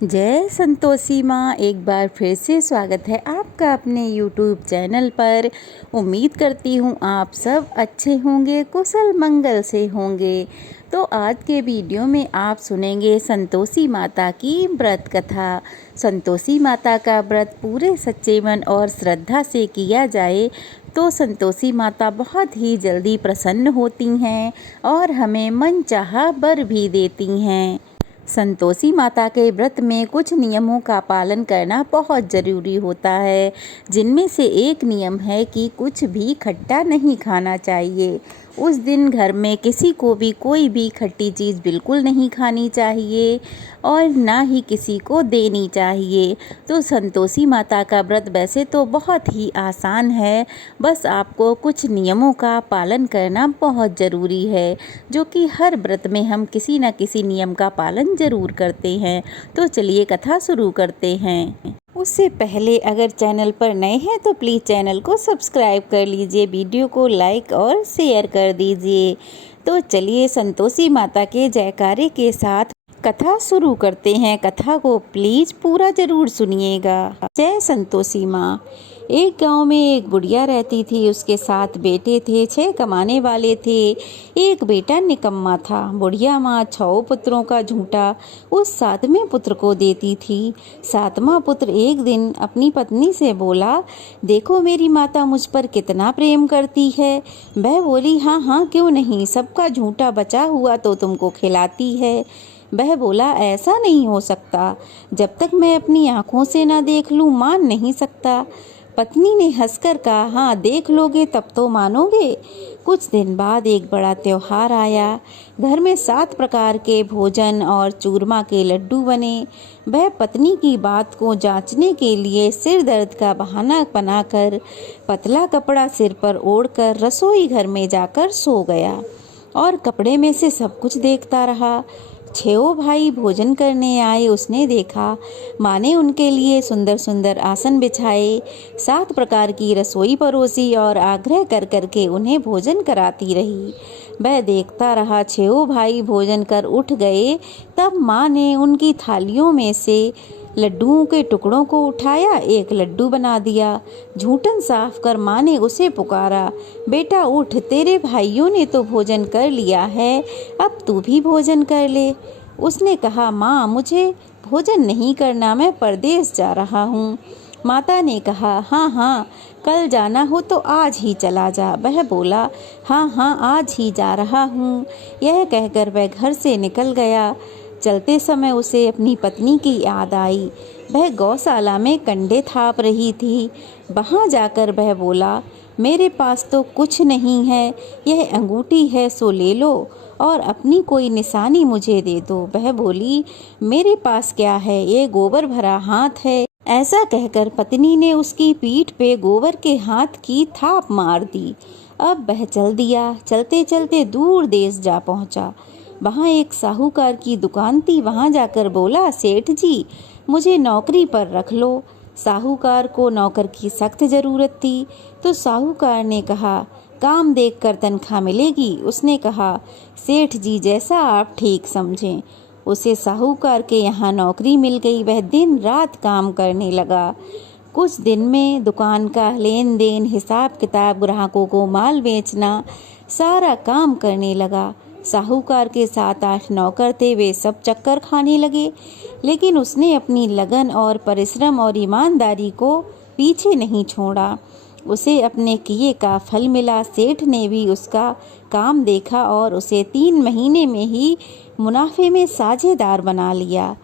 जय संतोषी माँ। एक बार फिर से स्वागत है आपका अपने YouTube चैनल पर। उम्मीद करती हूँ आप सब अच्छे होंगे, कुशल मंगल से होंगे। तो आज के वीडियो में आप सुनेंगे संतोषी माता की व्रत कथा। संतोषी माता का व्रत पूरे सच्चे मन और श्रद्धा से किया जाए तो संतोषी माता बहुत ही जल्दी प्रसन्न होती हैं और हमें मनचाहा वर भी देती हैं। संतोषी माता के व्रत में कुछ नियमों का पालन करना बहुत ज़रूरी होता है, जिनमें से एक नियम है कि कुछ भी खट्टा नहीं खाना चाहिए। उस दिन घर में किसी को भी कोई भी खट्टी चीज़ बिल्कुल नहीं खानी चाहिए और ना ही किसी को देनी चाहिए। तो संतोषी माता का व्रत वैसे तो बहुत ही आसान है, बस आपको कुछ नियमों का पालन करना बहुत ज़रूरी है, जो कि हर व्रत में हम किसी न किसी नियम का पालन ज़रूर करते हैं। तो चलिए कथा शुरू करते हैं। उससे पहले अगर चैनल पर नए हैं तो प्लीज़ चैनल को सब्सक्राइब कर लीजिए, वीडियो को लाइक और शेयर कर दीजिए। तो चलिए संतोषी माता के जयकारे के साथ कथा शुरू करते हैं। कथा को प्लीज़ पूरा ज़रूर सुनिएगा। जय संतोषी माँ। एक गांव में एक बुढ़िया रहती थी। उसके 7 बेटे थे, 6 कमाने वाले थे, एक बेटा निकम्मा था। बुढ़िया माँ 6 पुत्रों का झूठा उस 7वें पुत्र को देती थी। 7वां पुत्र एक दिन अपनी पत्नी से बोला, देखो मेरी माता मुझ पर कितना प्रेम करती है। वह बोली, हाँ हाँ क्यों नहीं, सबका झूठा बचा हुआ तो तुमको खिलाती है। वह बोला, ऐसा नहीं हो सकता, जब तक मैं अपनी आँखों से ना देख लूँ मान नहीं सकता। पत्नी ने हंसकर कहा, हाँ देख लोगे तब तो मानोगे। कुछ दिन बाद एक बड़ा त्योहार आया। घर में 7 प्रकार के भोजन और चूरमा के लड्डू बने। वह पत्नी की बात को जांचने के लिए सिर दर्द का बहाना बनाकर पतला कपड़ा सिर पर ओढ़कर रसोई घर में जाकर सो गया और कपड़े में से सब कुछ देखता रहा। 6 भाई भोजन करने आए। उसने देखा माँ ने उनके लिए सुंदर सुंदर आसन बिछाए, 7 प्रकार की रसोई परोसी और आग्रह कर करके उन्हें भोजन कराती रही। वह देखता रहा। 6 भाई भोजन कर उठ गए। तब माँ ने उनकी थालियों में से लड्डुओं के टुकड़ों को उठाया, एक लड्डू बना दिया। झूठन साफ कर माँ ने उसे पुकारा, बेटा उठ, तेरे भाइयों ने तो भोजन कर लिया है, अब तू भी भोजन कर ले। उसने कहा, माँ मुझे भोजन नहीं करना, मैं परदेश जा रहा हूँ। माता ने कहा, हाँ हाँ कल जाना हो तो आज ही चला जा। वह बोला, हाँ हाँ आज ही जा रहा हूँ। यह कहकर वह घर से निकल गया। चलते समय उसे अपनी पत्नी की याद आई। वह गौशाला में कंडे थाप रही थी। वहाँ जाकर वह बोला, मेरे पास तो कुछ नहीं है, यह अंगूठी है सो ले लो और अपनी कोई निशानी मुझे दे दो। वह बोली, मेरे पास क्या है, ये गोबर भरा हाथ है। ऐसा कहकर पत्नी ने उसकी पीठ पे गोबर के हाथ की थाप मार दी। अब वह चल दिया। चलते चलते दूर देश जा पहुँचा। वहाँ एक साहूकार की दुकान थी। वहाँ जाकर बोला, सेठ जी मुझे नौकरी पर रख लो। साहूकार को नौकर की सख्त ज़रूरत थी, तो साहूकार ने कहा, काम देखकर तनख्वाह मिलेगी। उसने कहा, सेठ जी जैसा आप ठीक समझें। उसे साहूकार के यहाँ नौकरी मिल गई। वह दिन रात काम करने लगा। कुछ दिन में दुकान का लेन देन, हिसाब किताब, ग्राहकों को माल बेचना, सारा काम करने लगा। साहूकार के 7-8 नौकर थे, वे सब चक्कर खाने लगे, लेकिन उसने अपनी लगन और परिश्रम और ईमानदारी को पीछे नहीं छोड़ा। उसे अपने किए का फल मिला। सेठ ने भी उसका काम देखा और उसे 3 महीने में ही मुनाफे में साझेदार बना लिया।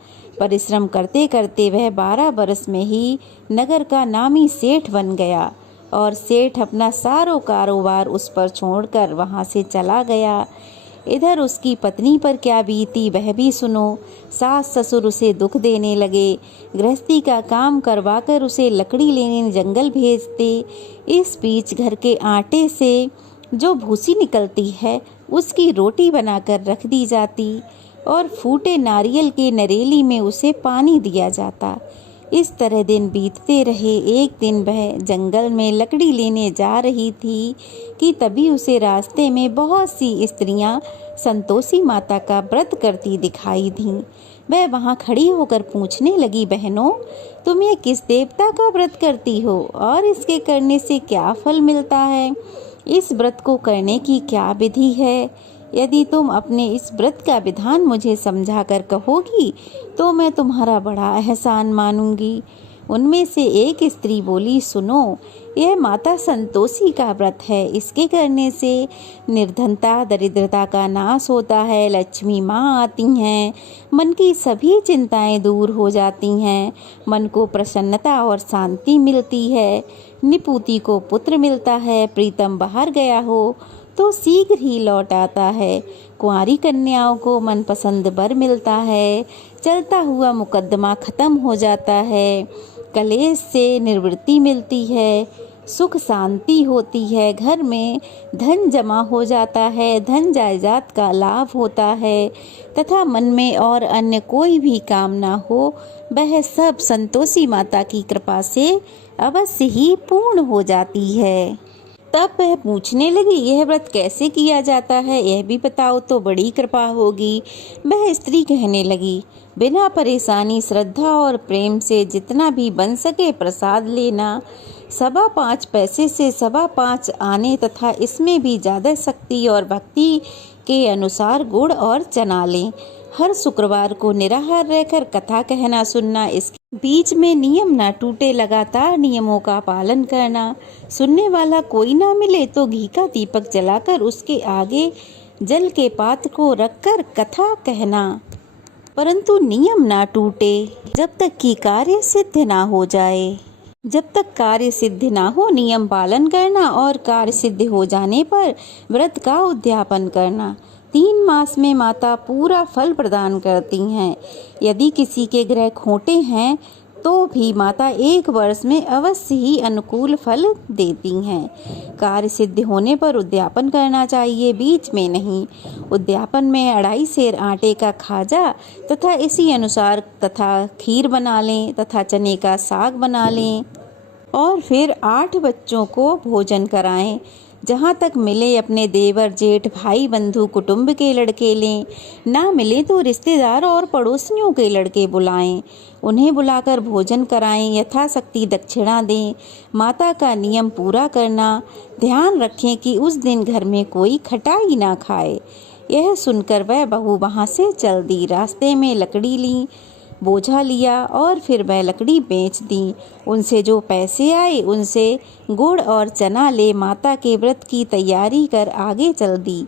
परिश्रम करते करते वह 12 बरस में ही नगर का नामी सेठ बन गया और सेठ अपना सारो कारोबार उस पर छोड़कर वहाँ से चला गया। इधर उसकी पत्नी पर क्या बीती वह भी सुनो। सास ससुर उसे दुख देने लगे। गृहस्थी का काम करवाकर उसे लकड़ी लेने जंगल भेजते। इस बीच घर के आटे से जो भूसी निकलती है उसकी रोटी बनाकर रख दी जाती और फूटे नारियल के नरेली में उसे पानी दिया जाता। इस तरह दिन बीतते रहे। एक दिन वह जंगल में लकड़ी लेने जा रही थी कि तभी उसे रास्ते में बहुत सी स्त्रियां संतोषी माता का व्रत करती दिखाई दीं। वह वहाँ खड़ी होकर पूछने लगी, बहनों, तुम ये किस देवता का व्रत करती हो और इसके करने से क्या फल मिलता है? इस व्रत को करने की क्या विधि है? यदि तुम अपने इस व्रत का विधान मुझे समझा कर कहोगी तो मैं तुम्हारा बड़ा एहसान मानूंगी। उनमें से एक स्त्री बोली, सुनो, यह माता संतोषी का व्रत है। इसके करने से निर्धनता दरिद्रता का नाश होता है, लक्ष्मी माँ आती हैं, मन की सभी चिंताएं दूर हो जाती हैं, मन को प्रसन्नता और शांति मिलती है, निपुति को पुत्र मिलता है, प्रीतम बाहर गया हो तो शीघ्र ही लौट आता है, कुंवारी कन्याओं को मनपसंद वर मिलता है, चलता हुआ मुकद्दमा खत्म हो जाता है, कलेश से निवृत्ति मिलती है, सुख शांति होती है, घर में धन जमा हो जाता है, धन जायदाद का लाभ होता है तथा मन में और अन्य कोई भी कामना हो वह सब संतोषी माता की कृपा से अवश्य ही पूर्ण हो जाती है। तब वह पूछने लगी, यह व्रत कैसे किया जाता है, यह भी बताओ तो बड़ी कृपा होगी। वह स्त्री कहने लगी, बिना परेशानी श्रद्धा और प्रेम से जितना भी बन सके प्रसाद लेना, 5.25 पैसे से 5.25 आने तथा इसमें भी ज़्यादा शक्ति और भक्ति के अनुसार गुड़ और चना लें। हर शुक्रवार को निराहार रहकर कथा कहना सुनना, इसके बीच में नियम ना टूटे, लगातार नियमों का पालन करना, सुनने वाला कोई ना मिले तो घी का दीपक जलाकर उसके आगे जल के पात्र को रखकर कथा कहना, परंतु नियम ना टूटे जब तक कि कार्य सिद्ध ना हो जाए। जब तक कार्य सिद्ध ना हो नियम पालन करना और कार्य सिद्ध हो जाने पर व्रत का उद्यापन करना। 3 मास में माता पूरा फल प्रदान करती हैं। यदि किसी के ग्रह खोटे हैं तो भी माता 1 वर्ष में अवश्य ही अनुकूल फल देती हैं। कार्य सिद्ध होने पर उद्यापन करना चाहिए, बीच में नहीं। उद्यापन में 2.5 सेर आटे का खाजा तथा इसी अनुसार तथा खीर बना लें तथा चने का साग बना लें और फिर 8 बच्चों को भोजन कराएं। जहाँ तक मिले अपने देवर जेठ भाई बंधु कुटुंब के लड़के लें, ना मिले तो रिश्तेदार और पड़ोसियों के लड़के बुलाएं, उन्हें बुलाकर भोजन कराएं, यथाशक्ति दक्षिणा दें। माता का नियम पूरा करना, ध्यान रखें कि उस दिन घर में कोई खटाई ना खाए। यह सुनकर वह बहू वहाँ से चल दी। रास्ते में लकड़ी ली, बोझा लिया और फिर वह लकड़ी बेच दी। उनसे जो पैसे आए उनसे गुड़ और चना ले माता के व्रत की तैयारी कर आगे चल दी।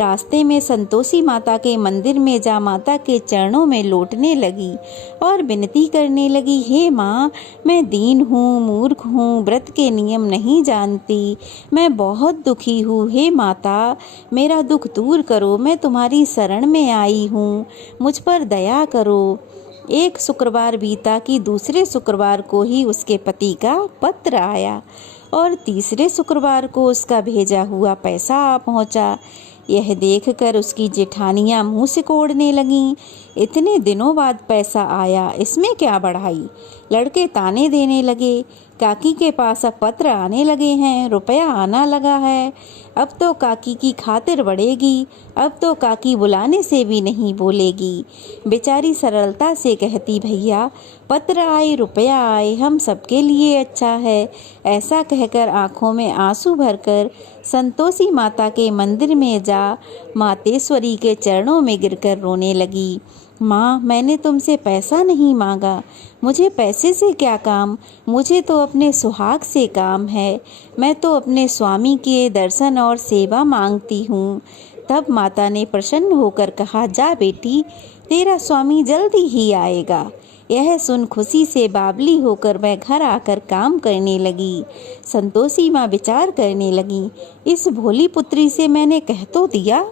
रास्ते में संतोषी माता के मंदिर में जा माता के चरणों में लौटने लगी और विनती करने लगी, हे माँ, मैं दीन हूँ, मूर्ख हूँ, व्रत के नियम नहीं जानती, मैं बहुत दुखी हूँ। हे माता, मेरा दुख दूर करो, मैं तुम्हारी शरण में आई हूँ, मुझ पर दया करो। एक शुक्रवार बीता कि दूसरे शुक्रवार को ही उसके पति का पत्र आया और तीसरे शुक्रवार को उसका भेजा हुआ पैसा आ पहुंचा। यह देखकर उसकी जेठानियां मुंह सिकोड़ने लगीं। इतने दिनों बाद पैसा आया, इसमें क्या बढ़ाई। लड़के ताने देने लगे, काकी के पास अब पत्र आने लगे हैं, रुपया आना लगा है, अब तो काकी की खातिर बढ़ेगी, अब तो काकी बुलाने से भी नहीं बोलेगी। बेचारी सरलता से कहती, भैया पत्र आए, रुपया आए, हम सबके लिए अच्छा है। ऐसा कहकर आंखों में आंसू भरकर संतोषी माता के मंदिर में जा मातेश्वरी के चरणों में गिरकर रोने लगी। माँ, मैंने तुमसे पैसा नहीं मांगा, मुझे पैसे से क्या काम, मुझे तो अपने सुहाग से काम है, मैं तो अपने स्वामी के दर्शन और सेवा मांगती हूँ। तब माता ने प्रसन्न होकर कहा, जा बेटी, तेरा स्वामी जल्दी ही आएगा। यह सुन खुशी से बावली होकर वह घर आकर काम करने लगी। संतोषी माँ विचार करने लगी, इस भोली पुत्री से मैंने कह तो दिया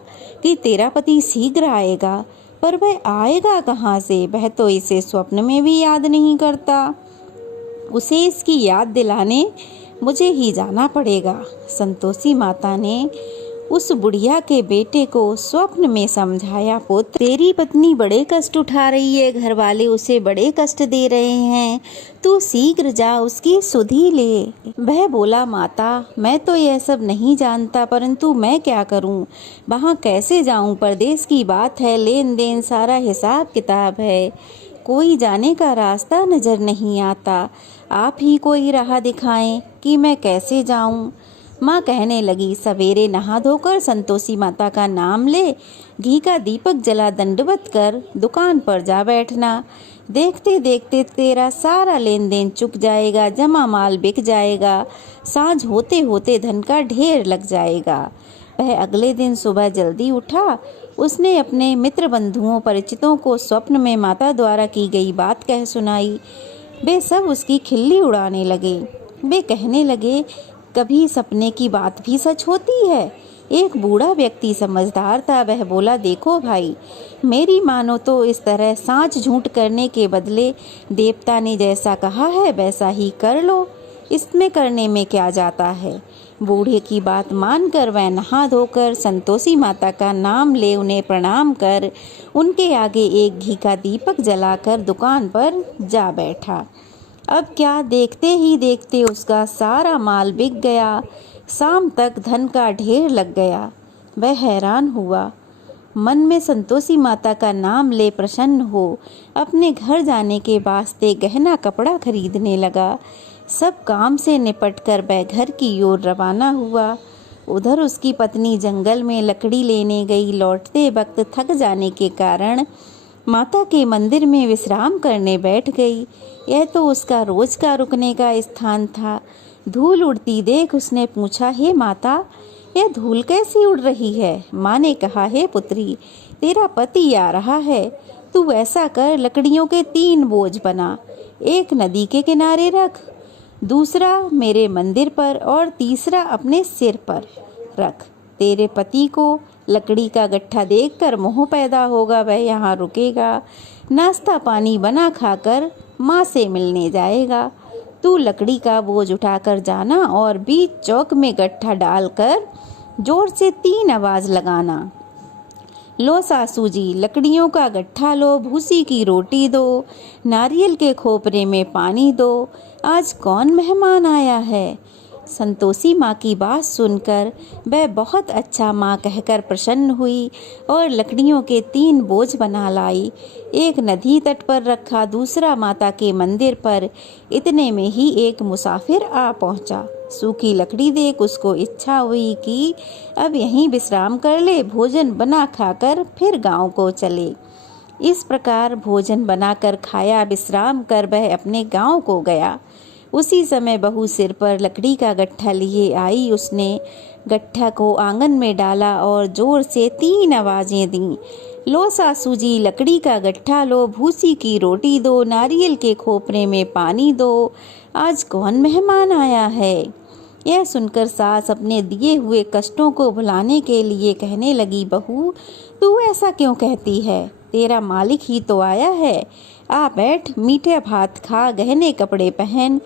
कि तेरा पति शीघ्र आएगा, पर वह आएगा कहाँ से, वह तो इसे स्वप्न में भी याद नहीं करता। उसे इसकी याद दिलाने मुझे ही जाना पड़ेगा। संतोषी माता ने उस बुढ़िया के बेटे को स्वप्न में समझाया, पुत्र तेरी पत्नी बड़े कष्ट उठा रही है, घर वाले उसे बड़े कष्ट दे रहे हैं, तू शीघ्र जा उसकी सुधि ले। वह बोला, माता मैं तो यह सब नहीं जानता, परंतु मैं क्या करूं, वहां कैसे जाऊं, परदेश की बात है, लेन देन सारा हिसाब किताब है, कोई जाने का रास्ता नजर नहीं आता, आप ही कोई राह दिखाएं कि मैं कैसे जाऊं। माँ कहने लगी, सवेरे नहा धोकर संतोषी माता का नाम ले, घी का दीपक जला दंडवत कर दुकान पर जा बैठना, देखते देखते तेरा सारा लेन देन चुक जाएगा, जमा माल बिक जाएगा, सांझ होते होते धन का ढेर लग जाएगा। वह अगले दिन सुबह जल्दी उठा। उसने अपने मित्र बंधुओं परिचितों को स्वप्न में माता द्वारा की गई बात कह सुनाई। वे सब उसकी खिल्ली उड़ाने लगे। वे कहने लगे, कभी सपने की बात भी सच होती है। एक बूढ़ा व्यक्ति समझदार था, वह बोला, देखो भाई, मेरी मानो तो इस तरह सांच झूठ करने के बदले देवता ने जैसा कहा है वैसा ही कर लो, इसमें करने में क्या जाता है। बूढ़े की बात मानकर वह नहा धोकर संतोषी माता का नाम ले उन्हें प्रणाम कर उनके आगे एक घी का दीपक जलाकर दुकान पर जा बैठा। अब क्या, देखते ही देखते उसका सारा माल बिक गया, शाम तक धन का ढेर लग गया। वह हैरान हुआ, मन में संतोषी माता का नाम ले प्रसन्न हो अपने घर जाने के वास्ते गहना कपड़ा खरीदने लगा। सब काम से निपटकर वह घर की ओर रवाना हुआ। उधर उसकी पत्नी जंगल में लकड़ी लेने गई। लौटते वक्त थक जाने के कारण माता के मंदिर में विश्राम करने बैठ गई। यह तो उसका रोज का रुकने का स्थान था। धूल उड़ती देख उसने पूछा, हे माता, यह धूल कैसी उड़ रही है। माँ ने कहा, हे पुत्री, तेरा पति आ रहा है, तू ऐसा कर, लकड़ियों के 3 बोझ बना, एक नदी के किनारे रख, दूसरा मेरे मंदिर पर और तीसरा अपने सिर पर रख। तेरे पति को लकड़ी का गट्ठा देखकर मोह पैदा होगा, वह यहाँ रुकेगा, नाश्ता पानी बना खाकर माँ से मिलने जाएगा। तू लकड़ी का बोझ उठाकर जाना और बीच चौक में गट्ठा डालकर जोर से 3 आवाज लगाना। लो सासू जी, लकड़ियों का गट्ठा लो, भूसी की रोटी दो, नारियल के खोपरे में पानी दो, आज कौन मेहमान आया है। संतोषी माँ की बात सुनकर वह बहुत अच्छा माँ कहकर प्रसन्न हुई और लकड़ियों के 3 बोझ बना लाई। एक नदी तट पर रखा, दूसरा माता के मंदिर पर। इतने में ही एक मुसाफिर आ पहुँचा। सूखी लकड़ी देख उसको इच्छा हुई कि अब यहीं विश्राम कर ले, भोजन बना खाकर फिर गांव को चले। इस प्रकार भोजन बनाकर खाया, विश्राम कर वह अपने गांव को गया। उसी समय बहू सिर पर लकड़ी का गट्ठा लिए आई। उसने गट्ठा को आंगन में डाला और जोर से 3 आवाजें दी। लो सासू जी, लकड़ी का गट्ठा लो, भूसी की रोटी दो, नारियल के खोपरे में पानी दो, आज कौन मेहमान आया है। यह सुनकर सास अपने दिए हुए कष्टों को भुलाने के लिए कहने लगी, बहू, तू ऐसा क्यों कहती है, तेरा मालिक ही तो आया है, आ बैठ, मीठे भात खा, गहने कपड़े पहन।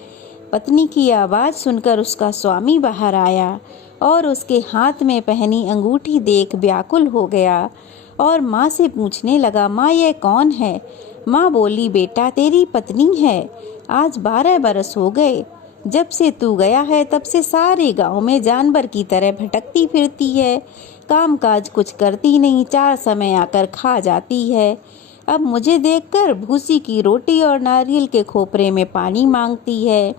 पत्नी की आवाज़ सुनकर उसका स्वामी बाहर आया और उसके हाथ में पहनी अंगूठी देख व्याकुल हो गया और माँ से पूछने लगा, माँ यह कौन है। माँ बोली, बेटा तेरी पत्नी है, आज 12 बरस हो गए, जब से तू गया है तब से सारे गांव में जानवर की तरह भटकती फिरती है, काम काज कुछ करती नहीं, 4 समय आकर खा जाती है। अब मुझे देखकर भूसी की रोटी और नारियल के खोपरे में पानी मांगती है।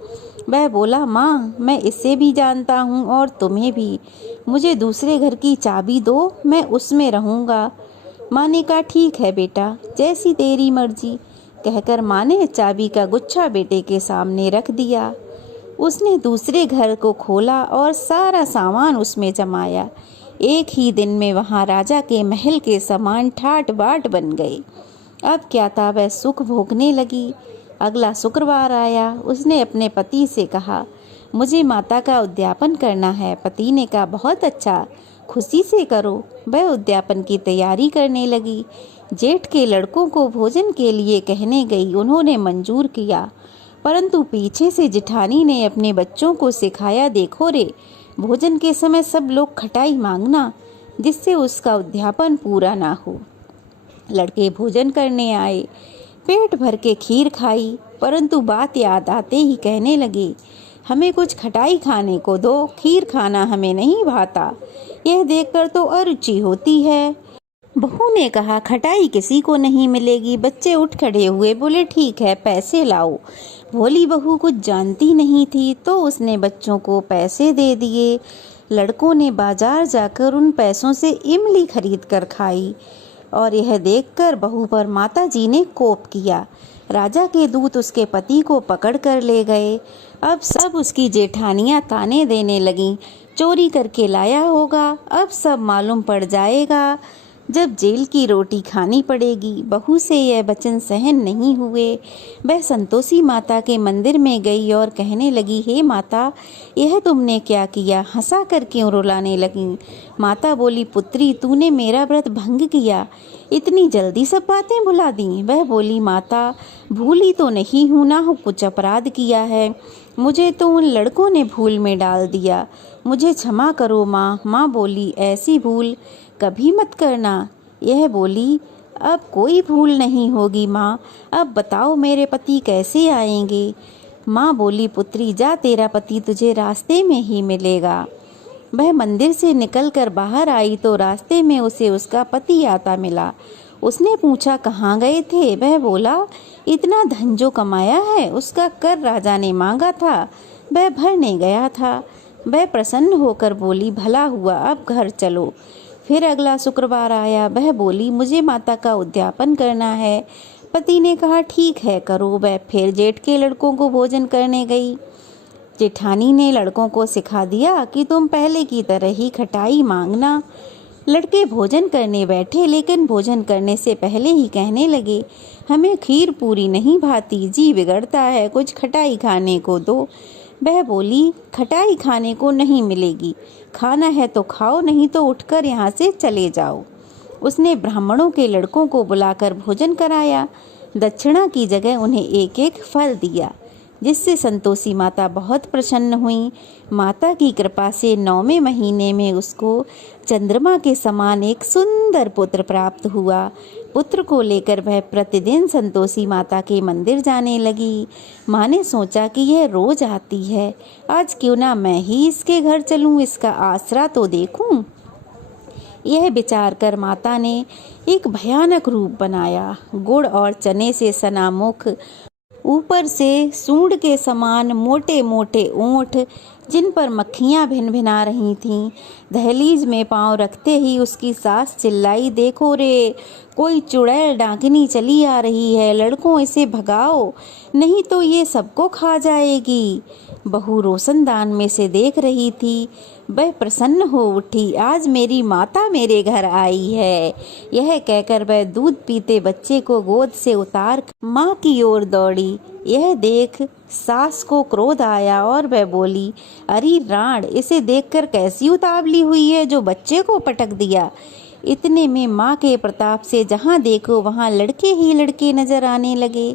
वह बोला, माँ मैं इससे भी जानता हूँ और तुम्हें भी, मुझे दूसरे घर की चाबी दो, मैं उसमें रहूँगा। माँ ने कहा, ठीक है बेटा, जैसी तेरी मर्जी, कहकर माँ ने चाबी का गुच्छा बेटे के सामने रख दिया। उसने दूसरे घर को खोला और सारा सामान उसमें जमाया। एक ही दिन में वहाँ राजा के महल के समान ठाट बाट बन गए। अब क्या था, वह सुख भोगने लगी। अगला शुक्रवार आया। उसने अपने पति से कहा, मुझे माता का उद्यापन करना है। पति ने कहा, बहुत अच्छा, खुशी से करो। वह उद्यापन की तैयारी करने लगी। जेठ के लड़कों को भोजन के लिए कहने गई, उन्होंने मंजूर किया, परंतु पीछे से जिठानी ने अपने बच्चों को सिखाया, देखो रे, भोजन के समय सब लोग खटाई मांगना, जिससे उसका उद्यापन पूरा ना हो। लड़के भोजन करने आए, पेट भर के खीर खाई, परंतु बात याद आते ही कहने लगे, हमें कुछ खटाई खाने को दो, खीर खाना हमें नहीं भाता, यह देखकर तो अरुचि होती है। बहू ने कहा, खटाई किसी को नहीं मिलेगी। बच्चे उठ खड़े हुए, बोले ठीक है, पैसे लाओ। भोली बहू कुछ जानती नहीं थी, तो उसने बच्चों को पैसे दे दिए। लड़कों ने बाजार जाकर उन पैसों से इमली खरीद कर खाई, और यह देखकर बहू पर माता जी ने कोप किया। राजा के दूत उसके पति को पकड़ कर ले गए। अब सब उसकी जेठानियां ताने देने लगीं, चोरी करके लाया होगा, अब सब मालूम पड़ जाएगा, जब जेल की रोटी खानी पड़ेगी। बहू से यह वचन सहन नहीं हुए। वह संतोषी माता के मंदिर में गई और कहने लगी, हे माता, यह तुमने क्या किया? हंसा कर क्यों रुलाने लगी? माता बोली, पुत्री, तूने मेरा व्रत भंग किया, इतनी जल्दी सब बातें भुला दी। वह बोली, माता, भूली तो नहीं हूँ ना, कुछ अपराध किया है, मुझे तो उन लड़कों ने भूल में डाल दिया, मुझे क्षमा करो माँ। माँ बोली, ऐसी भूल कभी मत करना। यह बोली, अब कोई भूल नहीं होगी माँ, अब बताओ मेरे पति कैसे आएंगे? माँ बोली, पुत्री, जा, तेरा पति तुझे रास्ते में ही मिलेगा। वह मंदिर से निकलकर बाहर आई तो रास्ते में उसे उसका पति आता मिला। उसने पूछा, कहाँ गए थे? वह बोला, इतना धन जो कमाया है उसका कर राजा ने मांगा था, वह भरने गया था। वह प्रसन्न होकर बोली, भला हुआ, अब घर चलो। फिर अगला शुक्रवार आया। वह बोली, मुझे माता का उद्यापन करना है। पति ने कहा, ठीक है, करो। वह फिर जेठ के लड़कों को भोजन करने गई। जेठानी ने लड़कों को सिखा दिया कि तुम पहले की तरह ही खटाई मांगना। लड़के भोजन करने बैठे, लेकिन भोजन करने से पहले ही कहने लगे, हमें खीर पूरी नहीं भाती, जी बिगड़ता है, कुछ खटाई खाने को दो। वह बोली, खटाई खाने को नहीं मिलेगी, खाना है तो खाओ, नहीं तो उठकर यहाँ से चले जाओ। उसने ब्राह्मणों के लड़कों को बुलाकर भोजन कराया। दक्षिणा की जगह उन्हें एक एक फल दिया, जिससे संतोषी माता बहुत प्रसन्न हुई। माता की कृपा से 9वें महीने में उसको चंद्रमा के समान एक सुंदर पुत्र प्राप्त हुआ। पुत्र को लेकर वह प्रतिदिन संतोषी माता के मंदिर जाने लगी। माँ ने सोचा कि यह रोज आती है, आज क्यों ना मैं ही इसके घर चलूं, इसका आसरा तो देखूं। यह विचार कर माता ने एक भयानक रूप बनाया। गुड़ और चने से सना मुख, ऊपर से सूंड के समान मोटे मोटे ओंठ, जिन पर मक्खियाँ भिन भिना रही थीं। दहलीज में पांव रखते ही उसकी सास चिल्लाई, देखो रे, कोई चुड़ैल डाकिनी चली आ रही है, लड़कों इसे भगाओ, नहीं तो ये सबको खा जाएगी। बहू रोशनदान में से देख रही थी। वह प्रसन्न हो उठी, आज मेरी माता मेरे घर आई है। यह कहकर वह दूध पीते बच्चे को गोद से उतार माँ की ओर दौड़ी। यह देख सास को क्रोध आया और वह बोली, अरे राण, इसे देखकर कैसी उतावली हुई है जो बच्चे को पटक दिया। इतने में माँ के प्रताप से जहाँ देखो वहाँ लड़के ही लड़के नजर आने लगे।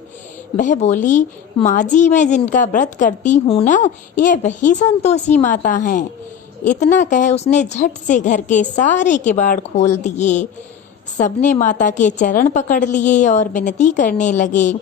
वह बोली, माँ जी, मैं जिनका व्रत करती हूँ ना, यह वही संतोषी माता हैं। इतना कह उसने झट से घर के सारे किवाड़ खोल दिए। सबने माता के चरण पकड़ लिए और विनती करने लगे,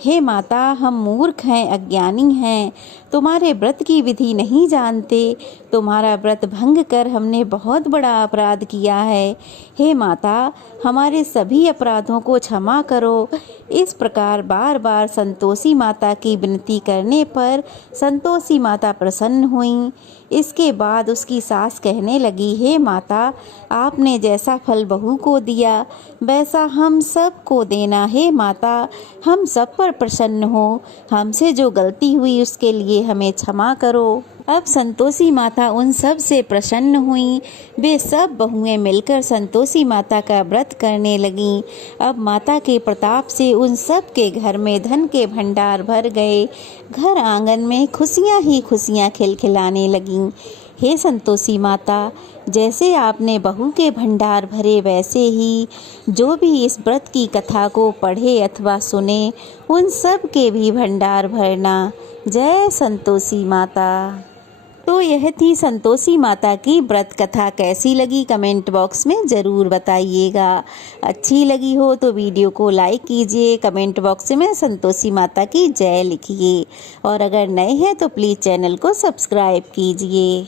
हे माता, हम मूर्ख हैं, अज्ञानी हैं, तुम्हारे व्रत की विधि नहीं जानते, तुम्हारा व्रत भंग कर हमने बहुत बड़ा अपराध किया है। हे माता, हमारे सभी अपराधों को क्षमा करो। इस प्रकार बार बार संतोषी माता की विनती करने पर संतोषी माता प्रसन्न हुई। इसके बाद उसकी सास कहने लगी, हे माता, आपने जैसा फल बहू को दिया वैसा हम सब को देना। हे माता, हम सब पर प्रसन्न हो, हमसे जो गलती हुई उसके लिए हमें क्षमा करो। अब संतोषी माता उन सब से प्रसन्न हुई। वे सब बहुएं मिलकर संतोषी माता का व्रत करने लगीं। अब माता के प्रताप से उन सब के घर में धन के भंडार भर गए। घर आंगन में खुशियां ही खुशियां खिलखिलाने लगीं। हे संतोषी माता, जैसे आपने बहू के भंडार भरे, वैसे ही जो भी इस व्रत की कथा को पढ़े अथवा सुने, उन सब के भी भंडार भरना। जय संतोषी माता। तो यह थी संतोषी माता की व्रत कथा। कैसी लगी कमेंट बॉक्स में ज़रूर बताइएगा। अच्छी लगी हो तो वीडियो को लाइक कीजिए, कमेंट बॉक्स में संतोषी माता की जय लिखिए और अगर नए हैं तो प्लीज़ चैनल को सब्सक्राइब कीजिए।